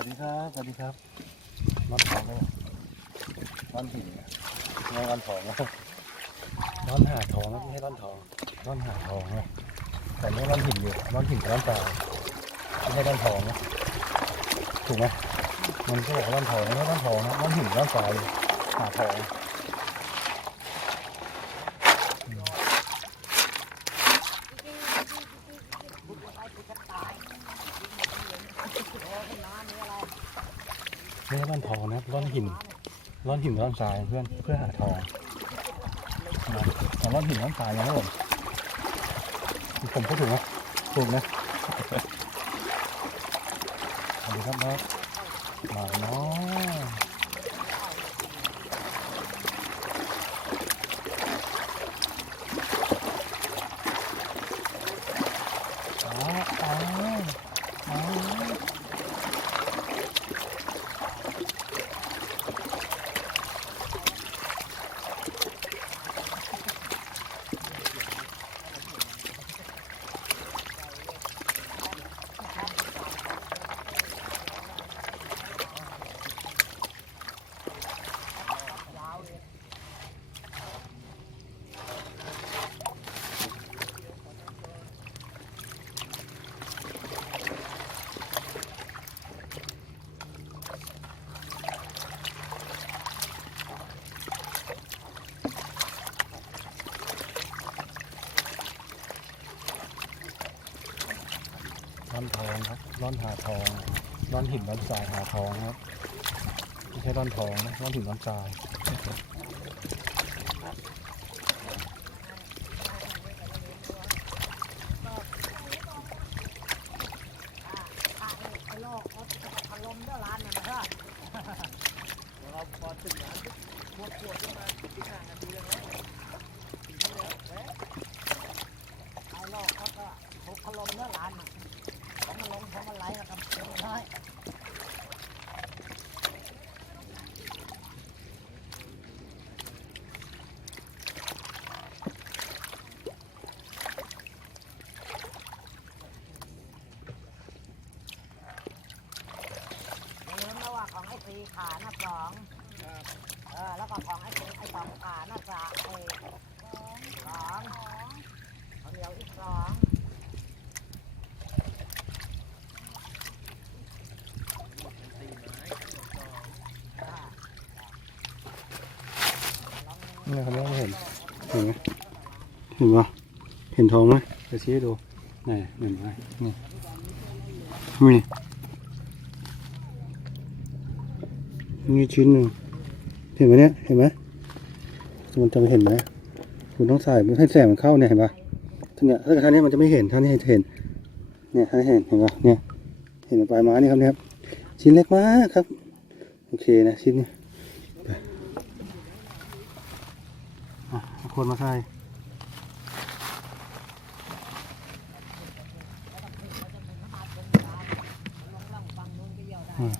วัสดีครับ สวัสดีครับร้อนทองไหมร้อนหินไม่ร้อนทองนะร้อนหาทองนะไม่ใช่ร้อนทองร้อนหาทองนะแต่ไม่ร้อนหินอยู่ร้อนหินกับร้อนตาไม่ใช่ร้อนทองนะถูกไหมมันก็บอกว่าร้อนทองไม่ใช่ร้อนทองนะร้อนหินร้อนตาหาทอง ทองนะร่อนหินร่อนหินร่อนทรายเพื่อนเพื่อหาทองนะแต่ร่อนหินร่อนทรายนะครับผมผมพูดถูกไหมถูกนะสวัสดีครับน้องมาเนาะ ร่อนหาทองร่อนหินร่อนทรายหาทองครับไม่ใช่ร่อนทองนะร่อนหินร่อนทราย ไอ้โลกเขาถล่มเด้อร้านนั่นนะครับเราพอถึงร้านพวกพวกขึ้นมาที่ห่างกันดีเลยนะปีที่แล้วเอ๊ะไอ้โลกเขาก็ถูกถล่มเด้อร้านน่ะของมันลงของมันไหลนะครับเล็กน้อยอย่าลืมนะว่าของไอ้สีขาหน้าสองเออแล้วก็ของไอ้สีไอ้สองขาหน้าสามเอ้ยสองของเดียวอีกสอง นี่เขาไม่เห็นเห็นไหมเห็นปะเห็นทองไหมจะชี้ให้ดูไหนเห็นไหมนี่นี่นี่ชิ้นหนึ่งเห็นไหมเนี่ยเห็นไหมมันจะไม่เห็นไหมคุณต้องใส่ให้แสงมันเข้าเนี่ยเห็นปะท่านเนี่ยถ้าเกิดท่านนี้มันจะไม่เห็นท่านนี้จะเห็น เนี่ยท่านเห็นเห็นปะเนี่ย เห็นปลายไม้นี่ครับเนี่ยครับชิ้นเล็กมากครับ โอเคนะชิ้นนี้ อะเอา คนมาใส่อืม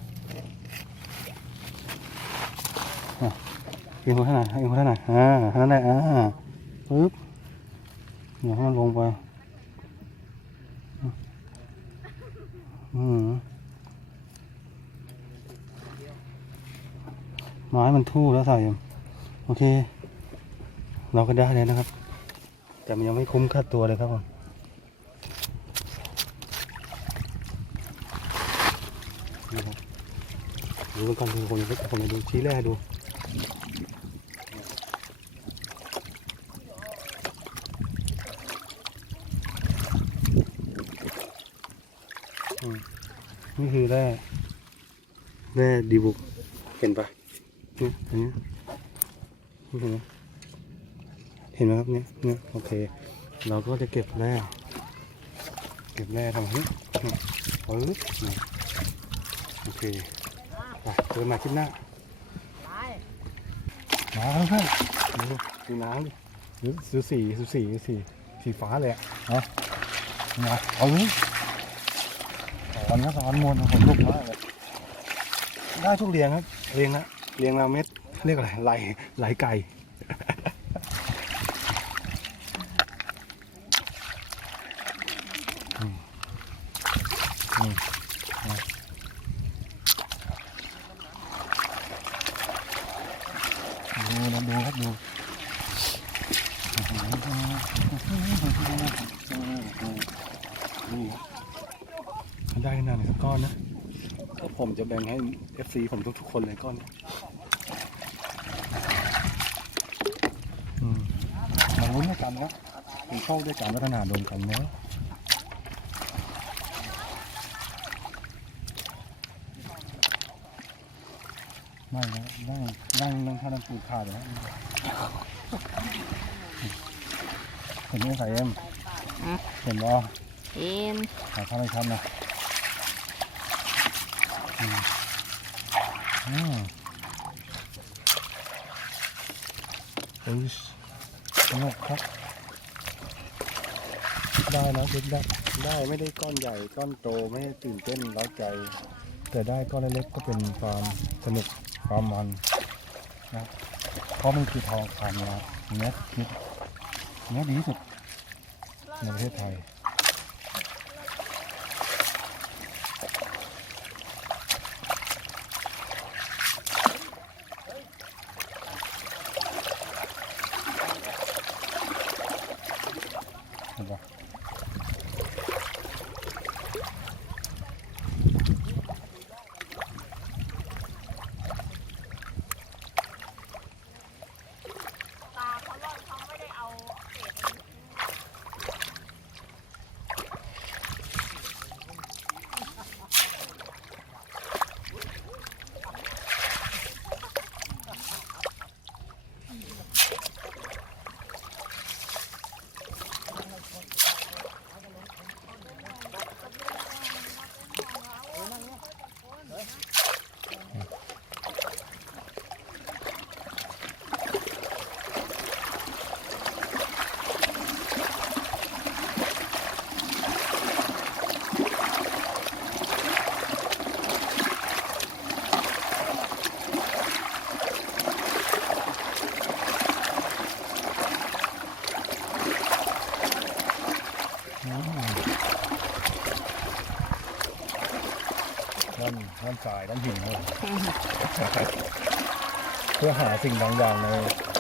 เอียงคนท่าไหนเอียงคนท่าไหนอ่าท่านั้นแหละอ่าปึ๊บเดี๋ยวให้มันลงไปอืมไม้มันทู่แล้วใส่โอเค เราก็ได้เลยนะครับ แต่มันยังไม่คุ้มค่าตัวเลยครับผมนี่ครับดูกันก่อนดูคนนี้คนนี้ดูชี้แรกให้ดูนี่คือแร่แร่ดีบุกเห็นปะเนี่ยอันนี้ยเห็นไหม เห็นไหมครับเนี่ยเนี่ยโอเค เราก็จะเก็บแร่เก็บแร่ทำให้ปึ๊บโอเคไปเจอกันม่คลิปหน้าไปมาแล้วครับดูดูน้ำดิดูดูสีดูสีสีสีฟ้าเลยอะนะนะเอาเลยตอนนี้ตอนมวลฝนตกมากเลยได้ทุกเรียงครับเรียงละเรียงละเม็ดเรียกอะไรไหลไหลไก่ ผม จะแบ่งให้ FC ผมทุกๆคนเลยก้อนมมาลุ้นด้วยกันนะเป็นโชคด้วยการพัฒนาโดนกันเนาะไม่นะนั่งนั่งนั่งท่านั่งปูขาดเลยนะเห็นไหมใส่เอ็มเห็นบ่เอ็นถ่ายภาพให้ชัดนะ โอ้ยสนุกครับ ได้นะเด็กได้ได้ไม่ได้ก้อนใหญ่ก้อนโตไม่ได้ตื่นเต้นร้าวใจ แต่ได้ก้อนเล็กๆก็เป็นความสนุกความมันนะเพราะมันคือทองคำนะเนี้ยคิดเนี้ยดีที่สุดในประเทศไทย เห็นปะ ตาเขาล่อนเขาไม่ได้เอาเศษ อืม นั่นนั่นสายนั่นหินเลยเพื่อหาสิ่งบางอย่างใน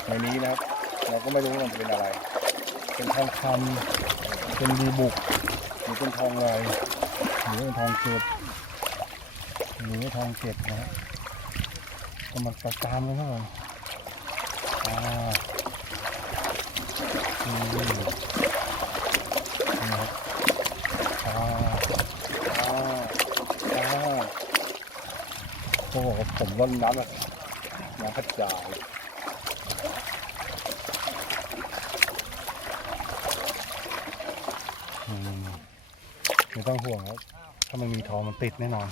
ในนี้นะครับเราก็ไม่รู้ว่ามันเป็นอะไร เป็นทองคำเป็นดีบุกหรือเป็นทองอะไรหรือเป็นทองเกตหรือว่าทองเกตนะฮะก็มาติดตามกันครับผมอ่าอืมนี่ครับอ่าอ่าอ่า โอ้โหผมร่อนน้ำอะน้ำกระจายอืมไม่ต้องห่วงครับ ถ้ามันมีทองมันติดแน่นอน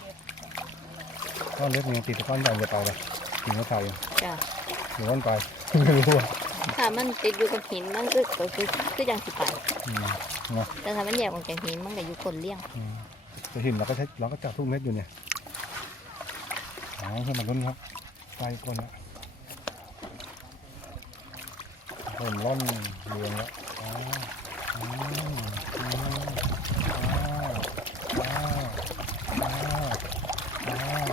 ก้อนเล็กมันยังติดแต่ก้อนใหญ่จะไปเลยถึงก็ไปจ้ะหรือก้อนไปไม่รู้อะถ้ามันติดอยู่กับหินมันก็ก็คือคือยังสิไปอืมแต่ถ้ามันแยกออกจากหินมันก็อยู่คนเลี้ยงอืมแต่หินเราก็ใช้เราก็จับทุกเม็ดอยู่เนี่ยเอาให้มันรุ่นครับไกลก้นลผมร่อนเรียงแล้วอ๋ออืมอืมอ้าวอ้าวอ้าวอ้าว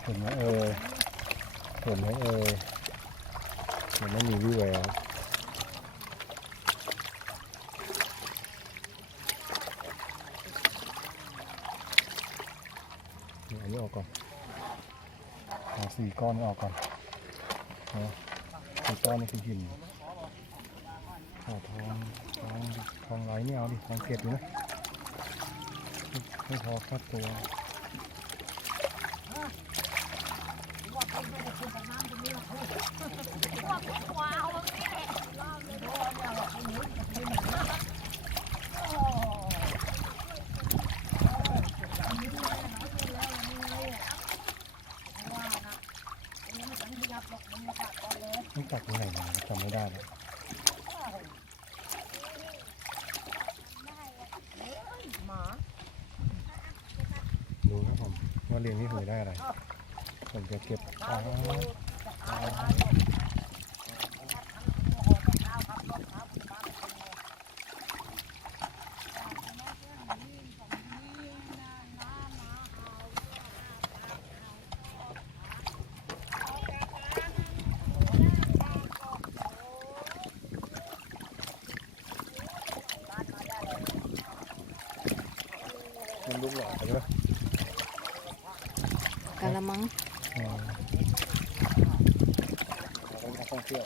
เห็นไหมเอ่ยเห็นไหมเอ่ยเห็นไม่มีวี่แววนี่อันนี้ออกก่อนเอาสี่ก้อนออกก่อนเอาสี่ก้อนนี่คือหินขอทองทองทองไรนี่เอาดิทองเกล็ดอยู่นะไม่พอค่าตัว ต้องตักที่ไหนมาจำไม่ได้แล้วดูครับผมว่าเรียนที่หือได้อะไร ผมจะเก็บอ๋อ ช่ปะ กะ ละมังอืมเอาไปท่องเที่ยว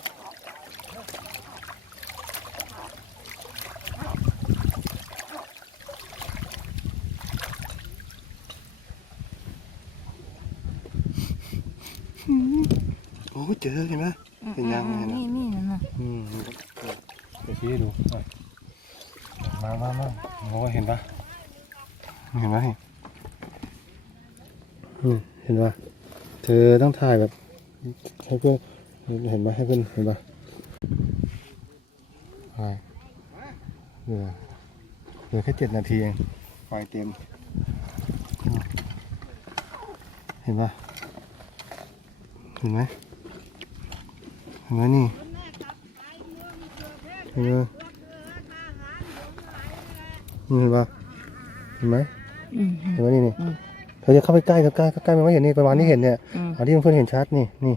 โอ้เจอเห็นไหมเป็นยังไงนะนี่นี่นั่นน่ะอืมเดี๋ยวชี้ให้ดูอะมามามาโอ้เห็นปะเห็นปะเห็นอืม เห็นปะเธอต้องถ่ายแบบให้เพื่อนเห็นปะให้เพื่อนเห็นปะถ่ายเหลือเหลือแค่เจ็ดนาทีเองไฟเต็มอืมเห็นปะเห็นไหมเห็นไหมนี่เห็นไหมนี่เห็นปะเห็นไหมอืมเห็นไหมนี่นี่อืม เธอจะเข้าไปใกล้กับใกล้ใกล้มันไม่เห็นนี่ประมาณที่เห็นเนี่ยอืม เอาที่เพื่อนๆเห็นชัดนี่นี่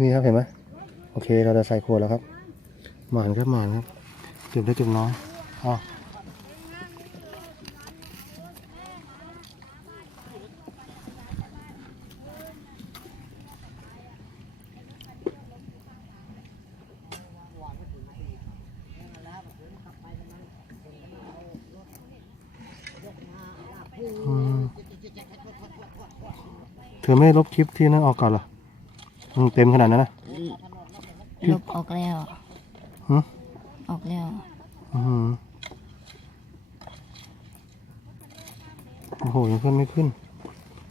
นี่ครับเห็นไหมโอเคเราจะใส่ขวดแล้วครับหมานครับหมานครับเก็บได้จุบน้อยอ๋อ เธอไม่ลบคลิปที่นั่นออกก่อนเหรอมันเต็มขนาดนั้นนะ ลบออกแล้วหึ ออกแล้ว อือหือโอ้โหยังขึ้นไม่ขึ้น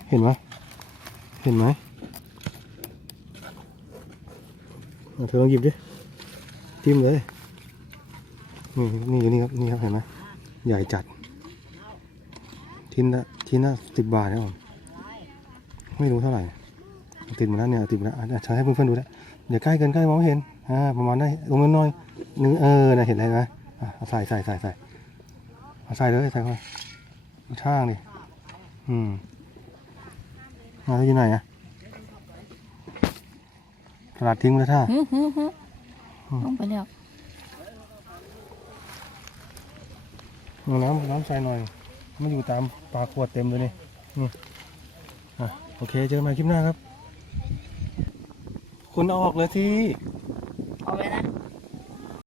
เห็นไหมเห็นไหมเอาเธอลองหยิบดิจิ้มเลย นี่นี่นี่ครับนี่ครับเห็นไหมใหญ่จัดชิ้นละชิ้นละสิบบาทนะผม ไม่รู้เท่าไหร่ติดมาแล้วเนี่ยติดมาแล้วอะใช้ให้เพื่อนๆดูแล้วเดี๋ยวใกล้เกินใกล้มองไม่เห็นอ่าประมาณได้ลงนิดหน่อยนึงเออนะเห็นอะไรไหมอะเอาใส่ใส่ใส่ใส่เอาใส่เลยใส่เข้าไปเอาช่างดิอืมมาแล้วอยู่ไหนอะตลาดทิ้งไปแล้วท่าฮึฮึฮึลงไปแล้วเอาน้ำน้ำใส่หน่อยไม่อยู่ตามปากขวดเต็มเลยนี่นี่อะ โอเค เจอกันใหม่คลิปหน้าครับ คุณเอาออกเลยที่ เอาไปนะ